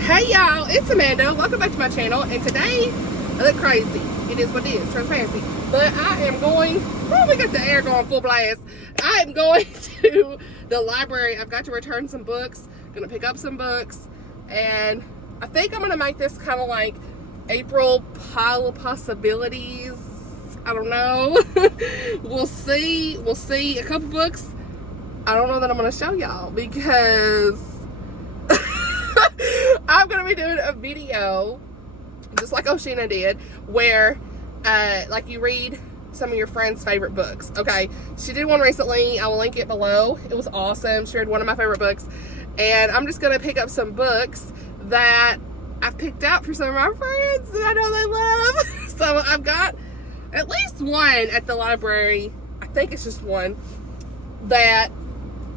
Hey y'all, it's Amanda. Welcome back to my channel, and today I look crazy. It is what it is, transparency. But I am going, we got the air going full blast. I am going to the library. I've got to return some books, gonna pick up some books, and I think I'm gonna make this kind of like April pile of possibilities. I don't know. We'll see. A couple books I don't know that I'm gonna show y'all because I'm gonna be doing a video just like Oshina did where like you read some of your friends' favorite books. Okay, she did one recently. I will link it below. It was awesome. She read one of my favorite books, and I'm just gonna pick up some books that I've picked out for some of my friends that I know they love. So I've got at least one at the library. I think it's just one that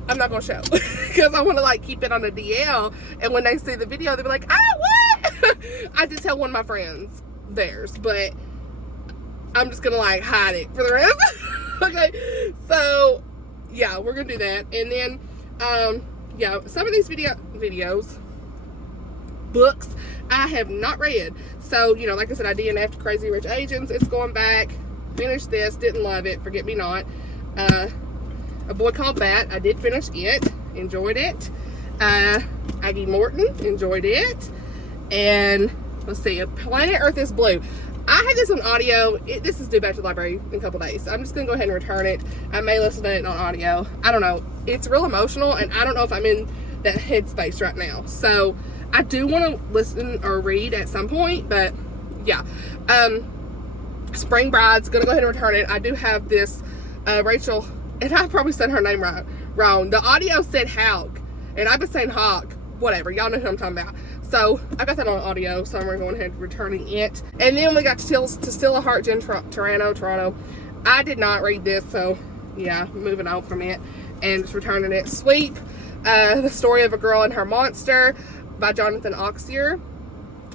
I'm not gonna show because I want to like keep it on the DL, and when they see the video they'll be like, oh, what? I did tell one of my friends theirs, but I'm just gonna like hide it for the rest. Okay, so yeah, we're gonna do that. And then yeah, some of these books I have not read. So, you know, like I said, I DNF'd Crazy Rich Asians. It's going back. Finished this, didn't love it, Forget Me Not. A Boy Called Bat, I did finish it, enjoyed it. Aggie Morton, enjoyed it. And let's see, Planet Earth is Blue. I had this on audio. This is due back to the library in a couple days. So I'm just gonna go ahead and return it. I may listen to it on audio. I don't know. It's real emotional, and I don't know if I'm in that headspace right now. So I do want to listen or read at some point, but yeah. Spring Bride's gonna go ahead and return it. I do have this Rachel, and I probably said her name wrong. The audio said Hauk, and I've been saying Hawk. Whatever, y'all know who I'm talking about. So I got that on audio, so I'm going ahead and returning it. And then we got to Still a Heart, Jen Toronto. I did not read this, so yeah, moving on from it and just returning it. Sweep, The Story of a Girl and Her Monster by Jonathan Auxier.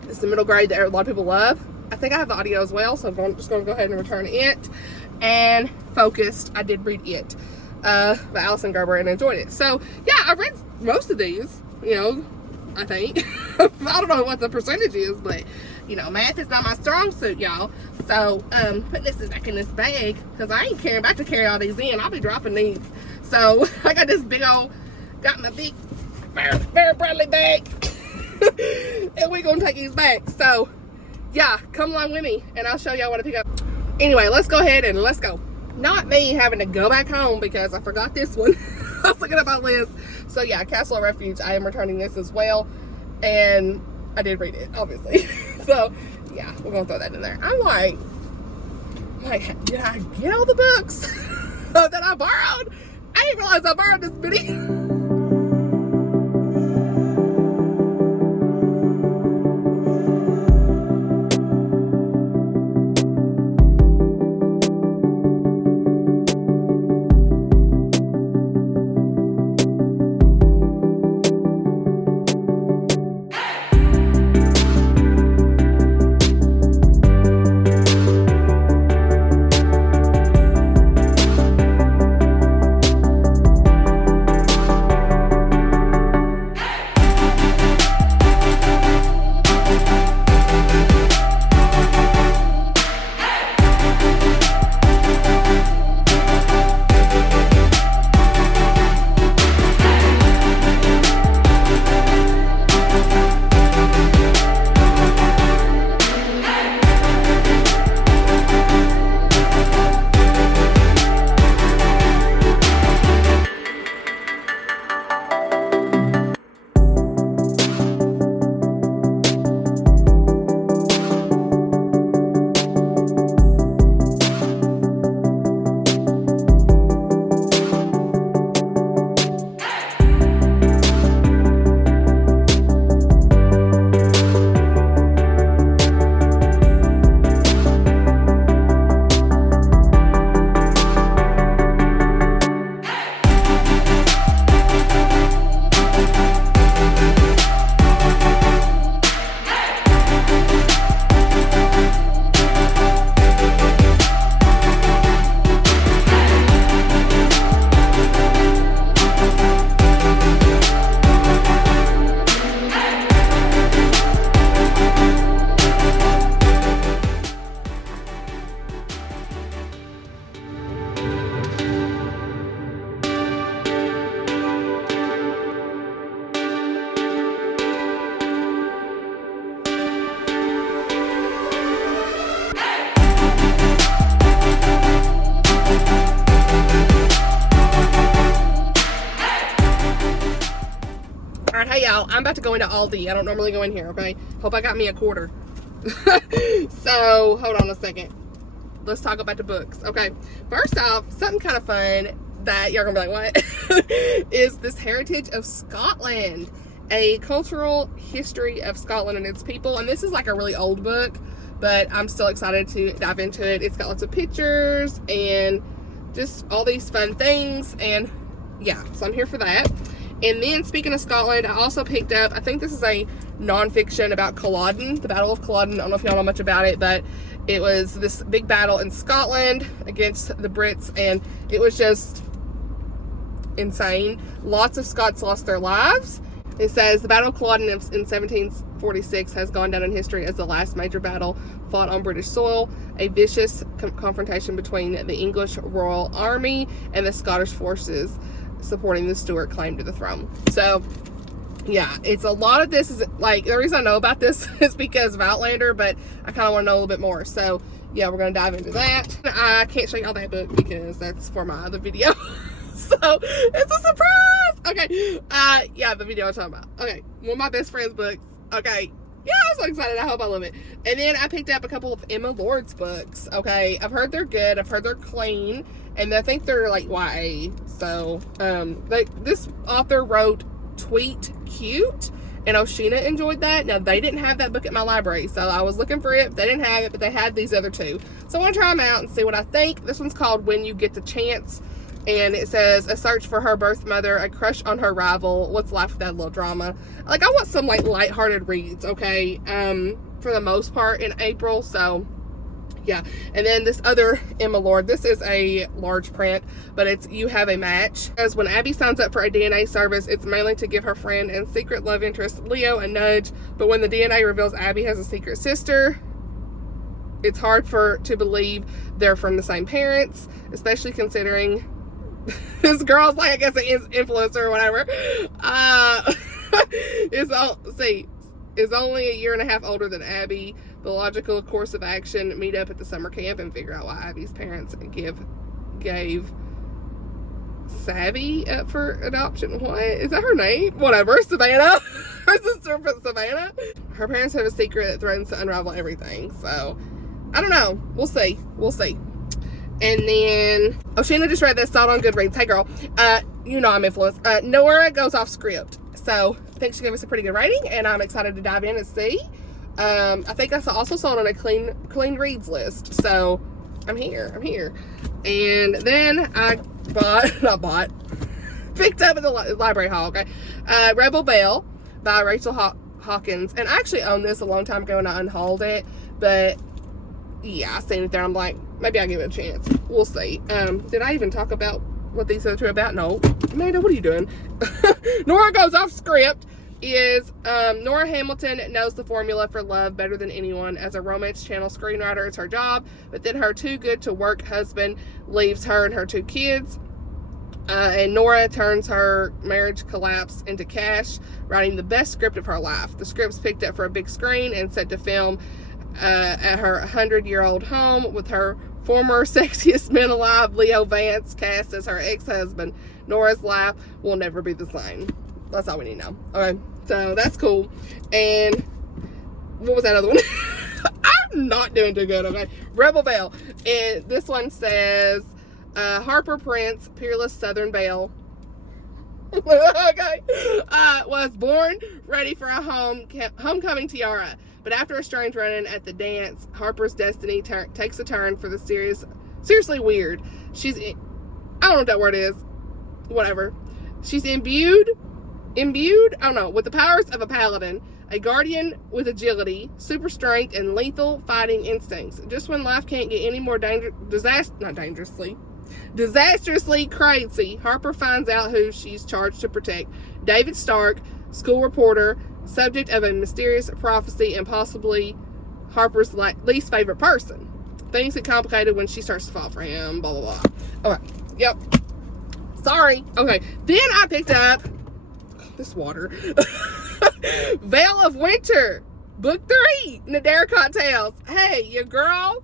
It's the middle grade that a lot of people love. I think I have the audio as well, so I'm just going to go ahead and return it. And Focused, I did read it by Alison Gerber and enjoyed it. So yeah, I read most of these, you know, I think. I don't know what the percentage is, but you know, math is not my strong suit, y'all. So put this back in this bag because I ain't about to carry all these in. I'll be dropping these. So I got this big old, got my big Vera Bradley bag. And we're gonna take these back. So yeah, come along with me and I'll show y'all what I pick up. Anyway, let's go ahead and let's go. Not me having to go back home because I forgot this one. I was looking at my list. So yeah, Castle of Refuge, I am returning this as well. And I did read it, obviously. So yeah, we're gonna throw that in there. I'm like, did I get all the books that I borrowed? I didn't realize I borrowed this many. I'm about to go into Aldi. I don't normally go in here, okay? Hope I got me a quarter. So, hold on a second. Let's talk about the books. Okay, first off, something kind of fun that you're gonna be like, what? Is this Heritage of Scotland, a cultural history of Scotland and its people. And this is like a really old book, but I'm still excited to dive into it. It's got lots of pictures and just all these fun things, and yeah, so I'm here for that. And then, speaking of Scotland, I also picked up, I think this is a nonfiction about Culloden, the Battle of Culloden. I don't know if y'all know much about it, but it was this big battle in Scotland against the Brits, and it was just insane. Lots of Scots lost their lives. It says, the Battle of Culloden in 1746 has gone down in history as the last major battle fought on British soil, a vicious confrontation between the English Royal Army and the Scottish forces supporting the Stuart claim to the throne. So yeah, it's a lot of this is like, the reason I know about this is because of Outlander, but I kind of want to know a little bit more. So yeah, we're going to dive into that. I can't show y'all that book because that's for my other video. So it's a surprise. Okay, yeah, the video I'm talking about. Okay, one of my best friend's books. Okay, yeah, I'm so excited. I hope I love it. And then I picked up a couple of Emma Lord's books. Okay, I've heard they're good. I've heard they're clean, and I think they're like YA. So this author wrote Tweet Cute, and Oshina enjoyed that. Now, they didn't have that book at my library, so I was looking for it. They didn't have it, but they had these other two. So I want to try them out and see what I think. This one's called When You Get the Chance, and it says, a search for her birth mother, a crush on her rival, what's life without a little drama. Like, I want some like lighthearted reads, okay, for the most part in April. So yeah. And then this other Emma Lord, this is a large print, but it's You Have a Match. As when Abby signs up for a DNA service, it's mainly to give her friend and secret love interest Leo a nudge, but when the DNA reveals Abby has a secret sister, it's hard to believe they're from the same parents, especially considering this girl's like, I guess, an influencer or whatever. Is only a year and a half older than Abby. The logical course of action: meet up at the summer camp and figure out why Abby's parents gave Savvy up for adoption. What is that her name? Whatever. Savannah. Her sister Savannah. Her parents have a secret that threatens to unravel everything. So I don't know. We'll see. And then Oshina just read this, saw it on Goodreads. Hey girl, you know I'm influenced. Nora goes off script, so I think she gave us a pretty good rating, and I'm excited to dive in and see. I think I also saw it on a clean reads list, so I'm here. And then I picked up at the library hall. Okay, Rebel Belle by Rachel Hawkins, and I actually owned this a long time ago and I unhauled it, but yeah, I seen it there. I'm like, maybe I'll give it a chance. We'll see. Did I even talk about what these other two are about? No. Amanda, what are you doing? Nora goes off script is Nora Hamilton knows the formula for love better than anyone. As a romance channel screenwriter, it's her job, but then her too good to work husband leaves her and her two kids. And Nora turns her marriage collapse into cash, writing the best script of her life. The script's picked up for a big screen and set to film at her 100-year-old home with her former sexiest man alive, Leo Vance, cast as her ex-husband. Nora's life will never be the same. That's all we need to know. Okay, so that's cool. And what was that other one? I'm not doing too good, okay? Rebel Belle. And this one says, Harper Prince, peerless Southern belle. Okay. Was born ready for a homecoming tiara. But after a strange run-in at the dance, Harper's destiny takes a turn for the seriously weird. I don't know what that word is. Whatever. She's imbued, I don't know, with the powers of a paladin, a guardian with agility, super strength, and lethal fighting instincts. Just when life can't get any more disastrously crazy, Harper finds out who she's charged to protect. David Stark, school reporter, subject of a mysterious prophecy, and possibly Harper's least favorite person. Things get complicated when she starts to fall for him, blah, blah, blah. Okay, yep. Sorry. Okay, then I picked up this water. Veil of Winter, book 3, Nadera Cocktails. Hey, your girl.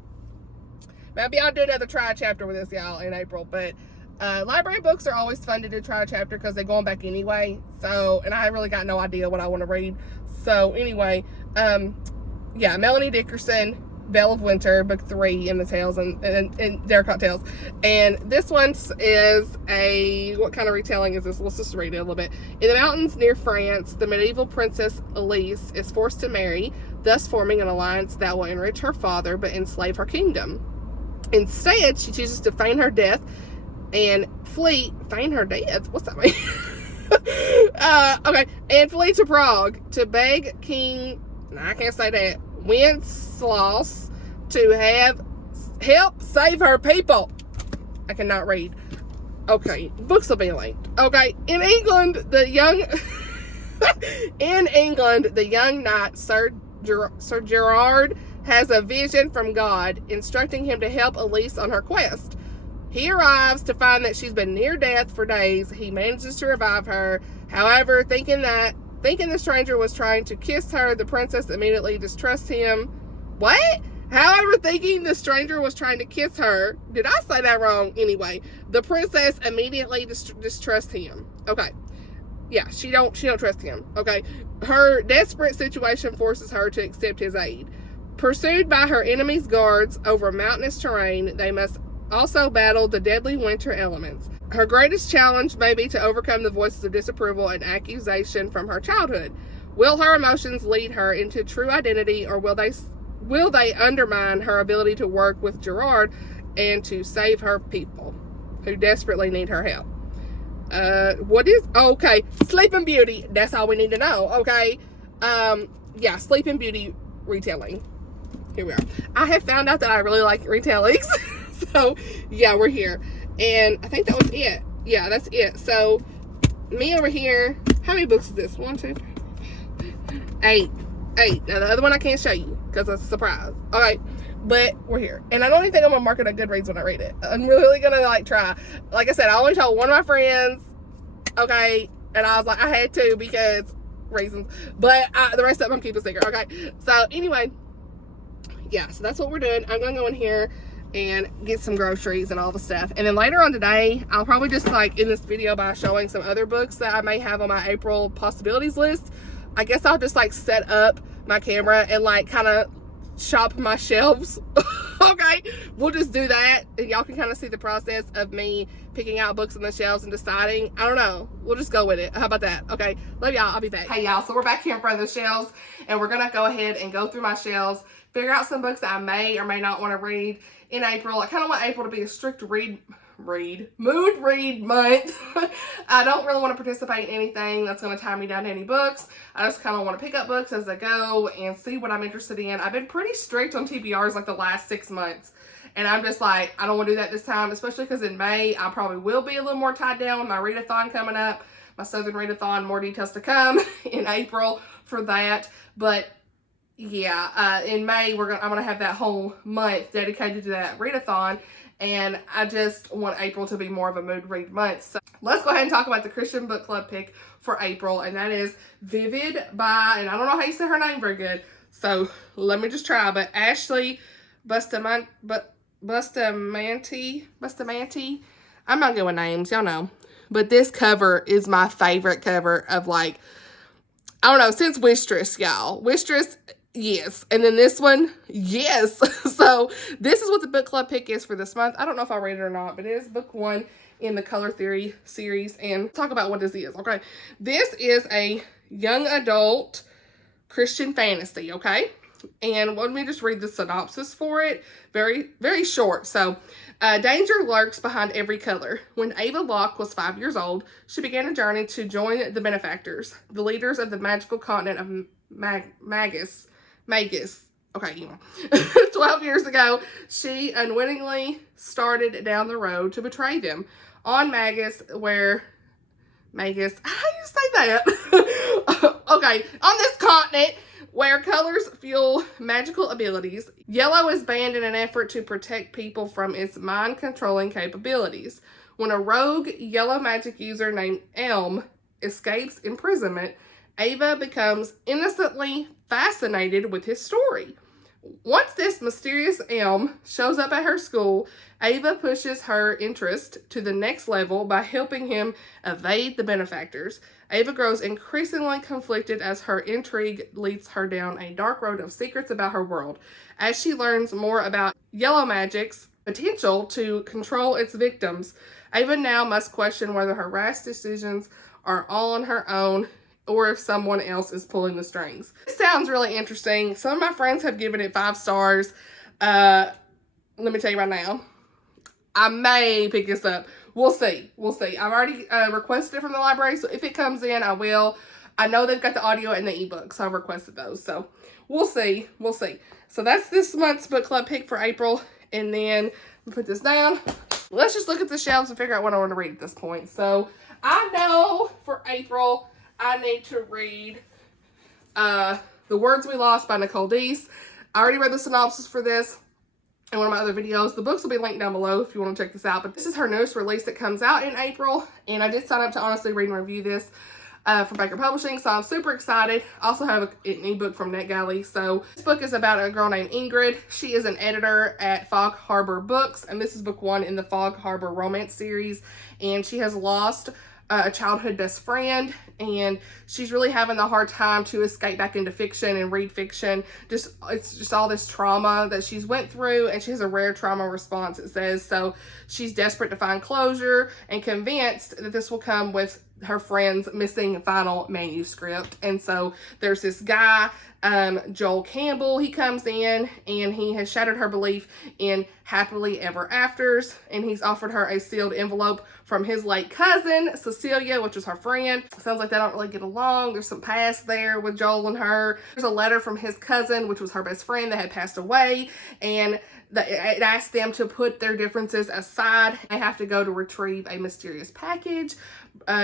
Maybe I'll do another try chapter with this, y'all, in April, but Library books are always fun to do try a chapter because they're going back anyway. So, and I really got no idea what I want to read. So anyway, yeah, Melanie Dickerson, Veil of Winter, book 3 in the Tales and Daracot Tales. And this one is what kind of retelling is this? Let's just read it a little bit. In the mountains near France, the medieval princess Elise is forced to marry, thus forming an alliance that will enrich her father but enslave her kingdom. Instead, she chooses to feign her death and feign her death? What's that mean? Okay, and flee to Prague to beg King, I can't say that, Wenceslaus to help save her people. I cannot read. Okay, books will be linked. Okay, in England, the young knight Sir Gerard has a vision from God instructing him to help Elise on her quest. He arrives to find that she's been near death for days. He manages to revive her. However, thinking the stranger was trying to kiss her, the princess immediately distrusts him. What? However, thinking the stranger was trying to kiss her, did I say that wrong? Anyway, the princess immediately distrusts him. Okay. Yeah, she don't trust him. Okay. Her desperate situation forces her to accept his aid. Pursued by her enemy's guards over mountainous terrain, they must also battle the deadly winter elements. Her greatest challenge may be to overcome the voices of disapproval and accusation from her childhood. Will her emotions lead her into true identity, or will they undermine her ability to work with Gerard and to save her people who desperately need her help? Okay, Sleeping Beauty. That's all we need to know. Okay. Yeah, Sleeping Beauty retelling. Here we are. I have found out that I really like retellings. So, yeah, we're here. And I think that was it. Yeah, that's it. So, me over here, how many books is this? 1, 2, 3, 4, 5, 8. Now, the other one I can't show you because it's a surprise. All right. But we're here. And I don't even think I'm going to mark it on Goodreads when I read it. I'm really going to, try. Like I said, I only told one of my friends. Okay. And I was like, I had to because reasons. But the rest of them keep a secret. Okay. So, anyway. Yeah, so that's what we're doing. I'm going to go in here and get some groceries and all the stuff. And then later on today, I'll probably just in this video by showing some other books that I may have on my April possibilities list. I guess I'll just set up my camera and kind of shop my shelves. Okay, we'll just do that. And y'all can kind of see the process of me picking out books on the shelves and deciding. I don't know. We'll just go with it. How about that? Okay, love y'all. I'll be back. Hey y'all, so we're back here in front of the shelves and we're going to go ahead and go through my shelves, figure out some books that I may or may not want to read in April. I kind of want April to be a strict mood read month. I don't really want to participate in anything that's going to tie me down to any books. I just kind of want to pick up books as I go and see what I'm interested in. I've been pretty strict on TBRs the last 6 months. And I'm just I don't want to do that this time, especially because in May, I probably will be a little more tied down with my readathon coming up. My Southern Readathon, more details to come in April for that. But yeah, in May, I'm going to have that whole month dedicated to that readathon. And I just want April to be more of a mood read month. So let's go ahead and talk about the Christian book club pick for April. And that is Vivid by, and I don't know how you say her name very good. So let me just try. But Ashley Bustamante. I'm not good with names, y'all know. But this cover is my favorite cover of I don't know, since Wistress, y'all. Wistress, yes. And then this one, yes. So this is what the book club pick is for this month. I don't know if I'll read it or not, but it is book 1 in the Color Theory series. And talk about what this is, okay? This is a young adult Christian fantasy, okay? And let me just read the synopsis for it. Very, very short. So, danger lurks behind every color. When Ava Locke was 5 years old, she began a journey to join the benefactors, the leaders of the magical continent of Magus. Okay, 12 years ago, she unwittingly started down the road to betray them. On Magus, how do you say that? Okay, on this continent, where colors fuel magical abilities, yellow is banned in an effort to protect people from its mind-controlling capabilities. When a rogue yellow magic user named Elm escapes imprisonment, Ava becomes innocently fascinated with his story. Once this mysterious elm shows up at her school, Ava pushes her interest to the next level by helping him evade the benefactors. Ava grows increasingly conflicted as her intrigue leads her down a dark road of secrets about her world. As she learns more about yellow magic's potential to control its victims, Ava now must question whether her rash decisions are all on her own or if someone else is pulling the strings. It sounds really interesting. Some of my friends have given it 5 stars. Let me tell you right now, I may pick this up. We'll see. We'll see. I've already requested it from the library, so if it comes in, I will. I know they've got the audio and the ebook, so I've requested those. So we'll see. We'll see. So that's this month's book club pick for April. And then put this down. Let's just look at the shelves and figure out what I want to read at this point. So I know for April, I need to read The Words We Lost by Nicole Deese. I already read the synopsis for this in one of my other videos. The books will be linked down below if you want to check this out. But this is her newest release that comes out in April. And I did sign up to honestly read and review this from Baker Publishing. So I'm super excited. I also have an ebook from NetGalley. So this book is about a girl named Ingrid. She is an editor at Fog Harbor Books. And this is book 1 in the Fog Harbor romance series. And she has lost a childhood best friend, and she's really having a hard time to escape back into fiction and read fiction. It's just all this trauma that she's went through, and she has a rare trauma response, it says. So she's desperate to find closure and convinced that this will come with her friend's missing final manuscript. And so there's this guy, Joel Campbell. He comes in and he has shattered her belief in happily ever afters, and he's offered her a sealed envelope from his late cousin Cecilia, which was her friend. Sounds like they don't really get along. There's some past there with Joel and her. There's a letter from his cousin, which was her best friend, that had passed away, and it asked them to put their differences aside. They have to go to retrieve a mysterious package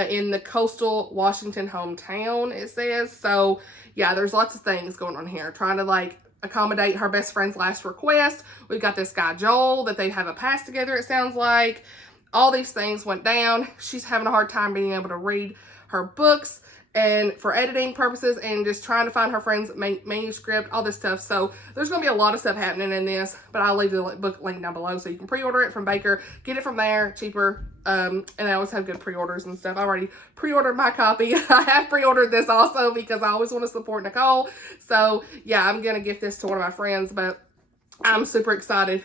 in the coastal Washington hometown, it says. So yeah, there's lots of things going on here, trying to like accommodate her best friend's last request. We've got this guy Joel that they have a past together, it sounds like. All these things went down. She's having a hard time being able to read her books and for editing purposes, and just trying to find her friend's manuscript, all this stuff. So there's going to be a lot of stuff happening in this, but I'll leave the book link down below so you can pre-order it from Baker. Get it from there, cheaper, and they always have good pre-orders and stuff. I already pre-ordered my copy. I have pre-ordered this also because I always want to support Nicole. So yeah, I'm going to gift this to one of my friends, but I'm super excited.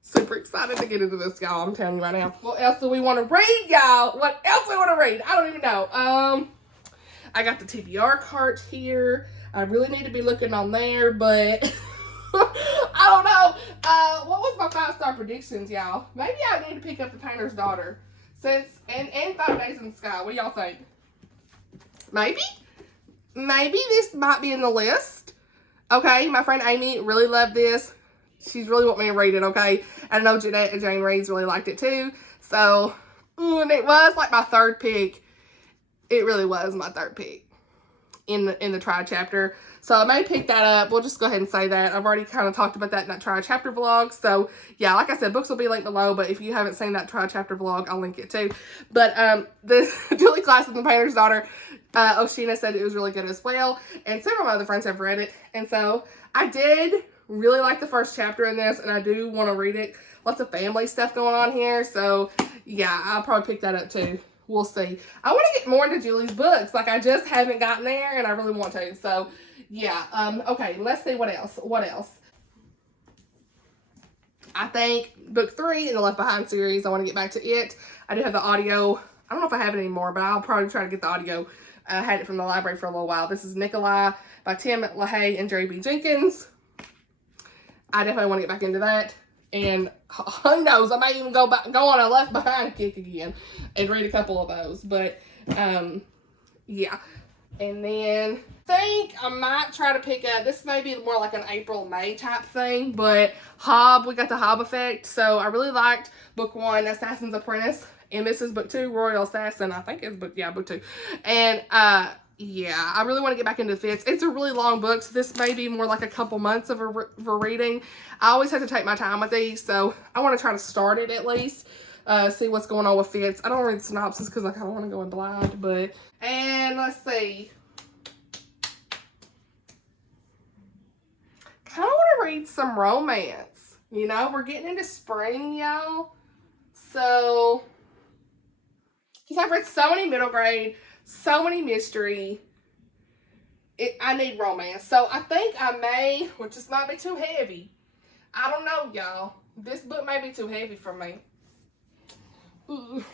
Super excited to get into this, y'all. I'm telling you right now. What else do we want to read, y'all? What else do we want to read? I don't even know. I got the TBR cart here. I really need to be looking on there, but I don't know. What was my 5-star predictions, y'all? Maybe I need to pick up The Painter's Daughter. And 5 Days in the Sky. What do y'all think? Maybe this might be in the list. Okay, my friend Amy really loved this. She's really want me to read it, okay? I know Jeanette and Jane Reeds really liked it too. So, and it was like my 3rd pick. It really was my 3rd pick in the Try chapter. So I may pick that up. We'll just go ahead and say that. I've already kind of talked about that in that Try chapter vlog. So yeah, like I said, books will be linked below. But if you haven't seen that Try chapter vlog, I'll link it too. But the Julie Class and the Painter's Daughter, Oshina said it was really good as well. And several of my other friends have read it. And so I did really like the 1st chapter in this, and I do want to read it. Lots of family stuff going on here. So yeah, I'll probably pick that up too. We'll see. I want to get more into Julie's books. Like, I just haven't gotten there, and I really want to. So, yeah. Okay, let's see what else. What else? I think book 3 in the Left Behind series, I want to get back to it. I do have the audio. I don't know if I have it anymore, but I'll probably try to get the audio. I had it from the library for a little while. This is Nikolai by Tim LaHaye and Jerry B. Jenkins. I definitely want to get back into that. And who knows, I may even go on a Left Behind kick again and read a couple of those. But, yeah. And then I think I might try to pick up, this may be more like an April-May type thing, but Hobb, we got the Hobb effect. So I really liked book 1, Assassin's Apprentice. And this is book 2, Royal Assassin. I think it's book 2. And, yeah, I really want to get back into Fits. It's a really long book, so this may be more like a couple months of a reading. I always have to take my time with these, so I want to try to start it at least. See what's going on with Fits. I don't read the synopsis because I kind of want to go in blind, but... And let's see. Kind of want to read some romance. You know, we're getting into spring, y'all. So, because I've read so many middle grade, so many mystery. I need romance. So I think I may, which this might be too heavy. I don't know, y'all. This book may be too heavy for me. Ooh.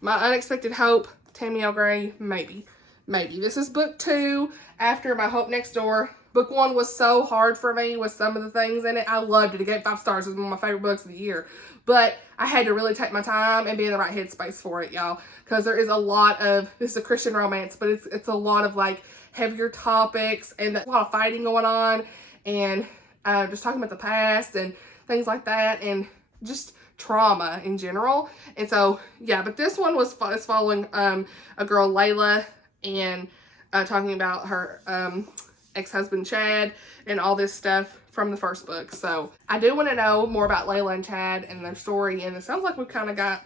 My Unexpected Hope, Tammy L. Gray, maybe. Maybe. This is book 2 after my Hope Next Door. Book 1 was so hard for me with some of the things in it. I loved it. It gave 5 stars. It was one of my favorite books of the year. But I had to really take my time and be in the right headspace for it, y'all. Because there is a lot of, this is a Christian romance, but it's a lot of like heavier topics and a lot of fighting going on. And just talking about the past and things like that. And just trauma in general. And so, yeah, but this one is following a girl, Layla, and talking about her ex-husband Chad and all this stuff from the first book. So I do want to know more about Layla and Chad and their story, and it sounds like we've kind of got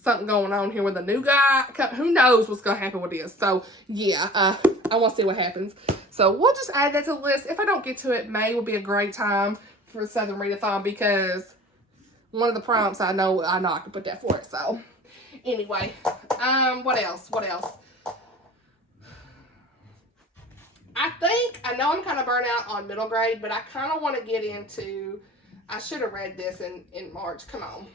something going on here with a new guy. Who knows what's going to happen with this. So yeah, I want to see what happens. So we'll just add that to the list. If I don't get to it, May will be a great time for the Southern Readathon, because one of the prompts I know I can put that for it. So anyway, what else? I know I'm kind of burnt out on middle grade, but I kind of want to get into, I should have read this in March. Come on.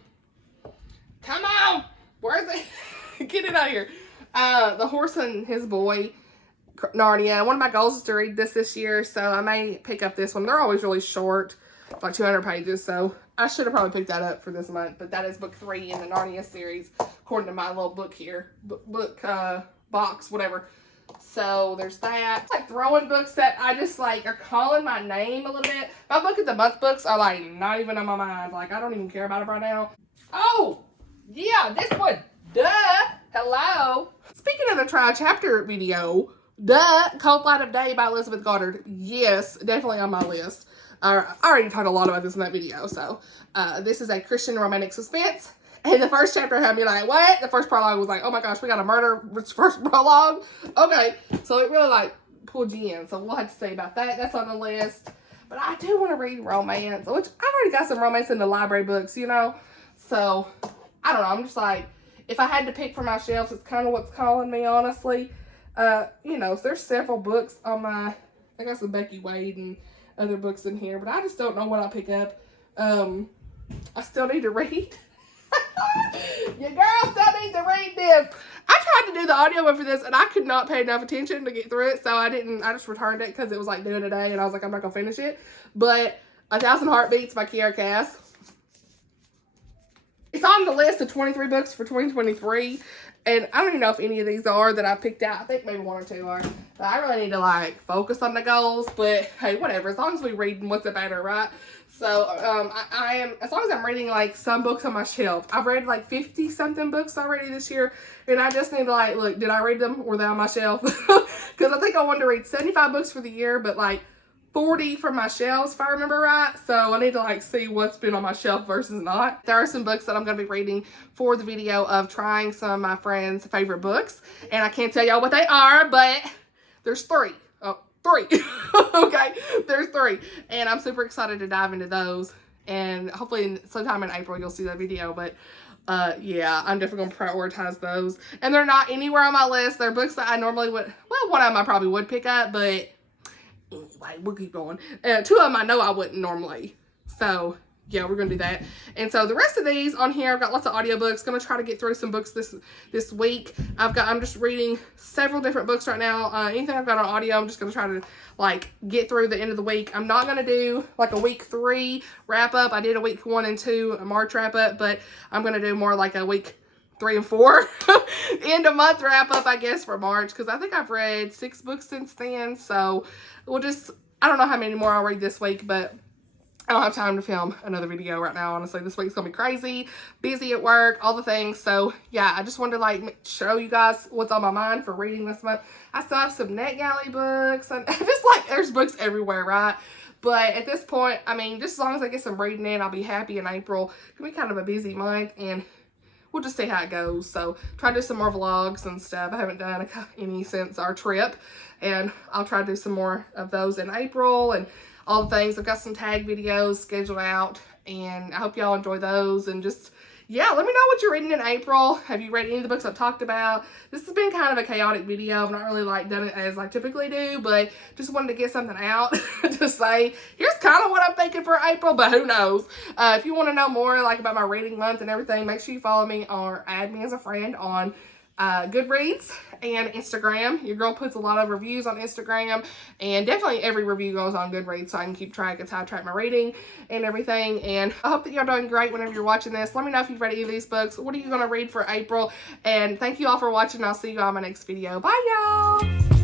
Where is it? Get it out here. The Horse and His Boy, Narnia. One of my goals is to read this year, so I may pick up this one. They're always really short, like 200 pages, so I should have probably picked that up for this month. But that is book 3 in the Narnia series, according to my little book here, book box, whatever. So there's that. It's like throwing books that I just like are calling my name a little bit. My book of the month books are like not even on my mind. Like I don't even care about it right now. Oh, yeah, this one. Duh. Hello. Speaking of the tri-chapter video, Cold Light of Day by Elizabeth Goddard. Yes, definitely on my list. I already talked a lot about this in that video. So this is a Christian romantic suspense. And the first chapter had me like, what? The first prologue was like, oh my gosh, we got a murder first prologue. Okay. So it really like pulled you in. So we'll have to say about that. That's on the list. But I do want to read romance, which I've already got some romance in the library books, you know. So I don't know. I'm just like, if I had to pick from my shelves, it's kind of what's calling me, honestly. You know, so there's several books on my, I got some Becky Wade and other books in here, but I just don't know what I'll pick up. I still need to read. Your girl still needs to read this. I tried to do the audio one for this and I could not pay enough attention to get through it, so I just returned it because it was like due today and I was like, I'm not gonna finish it. But 1,000 Heartbeats by Kiara Cass. It's on the list of 23 books for 2023, and I don't even know if any of these are that I picked out. I think maybe 1 or 2 are. But I really need to like focus on the goals, but hey, whatever. As long as we read, what's it matter, right? So I am, as long as I'm reading like some books on my shelf. I've read like 50 something books already this year, and I just need to like, look, did I read them? Were they on my shelf? Because I think I wanted to read 75 books for the year, but like 40 from my shelves, if I remember right. So I need to like see what's been on my shelf versus not. There are some books that I'm going to be reading for the video of trying some of my friends' favorite books, and I can't tell y'all what they are, but there's 3. Three. Okay, there's 3, and I'm super excited to dive into those, and hopefully sometime in April you'll see that video. But yeah, I'm definitely gonna prioritize those, and they're not anywhere on my list. They're books that I normally would, well, one of them I probably would pick up, but anyway, we'll keep going. 2 of them I know I wouldn't normally, so yeah, we're gonna do that. And so the rest of these on here, I've got lots of audiobooks. Gonna try to get through some books this week. I'm just reading several different books right now. Anything I've got on audio, I'm just gonna try to like get through the end of the week. I'm not gonna do like a week 3 wrap up. I did a week 1 and 2 a March wrap up, but I'm gonna do more like a week 3 and 4 end of month wrap up, I guess, for March, because I think I've read 6 books since then. So we'll just, I don't know how many more I'll read this week, but I don't have time to film another video right now, honestly. This week's gonna be crazy, busy at work, all the things. So yeah, I just wanted to like show you guys what's on my mind for reading this month. I still have some NetGalley books, and just like there's books everywhere, right? But at this point, I mean, just as long as I get some reading in, I'll be happy in April. It's gonna be kind of a busy month, and we'll just see how it goes. So try to do some more vlogs and stuff. I haven't done any since our trip, and I'll try to do some more of those in April, and all the things. I've got some tag videos scheduled out, and I hope y'all enjoy those. And just, yeah, let me know what you're reading in April. Have you read any of the books I've talked about? This has been kind of a chaotic video. I've not really like done it as I typically do, but just wanted to get something out to say, here's kind of what I'm thinking for April, but who knows. If you want to know more like about my reading month and everything, make sure you follow me or add me as a friend on Goodreads and Instagram. Your girl puts a lot of reviews on Instagram, and definitely every review goes on Goodreads so I can keep track. It's how I track my reading and everything. And I hope that y'all doing great whenever you're watching this. Let me know if you've read any of these books. What are you going to read for April? And thank you all for watching. I'll see you on my next video. Bye, y'all.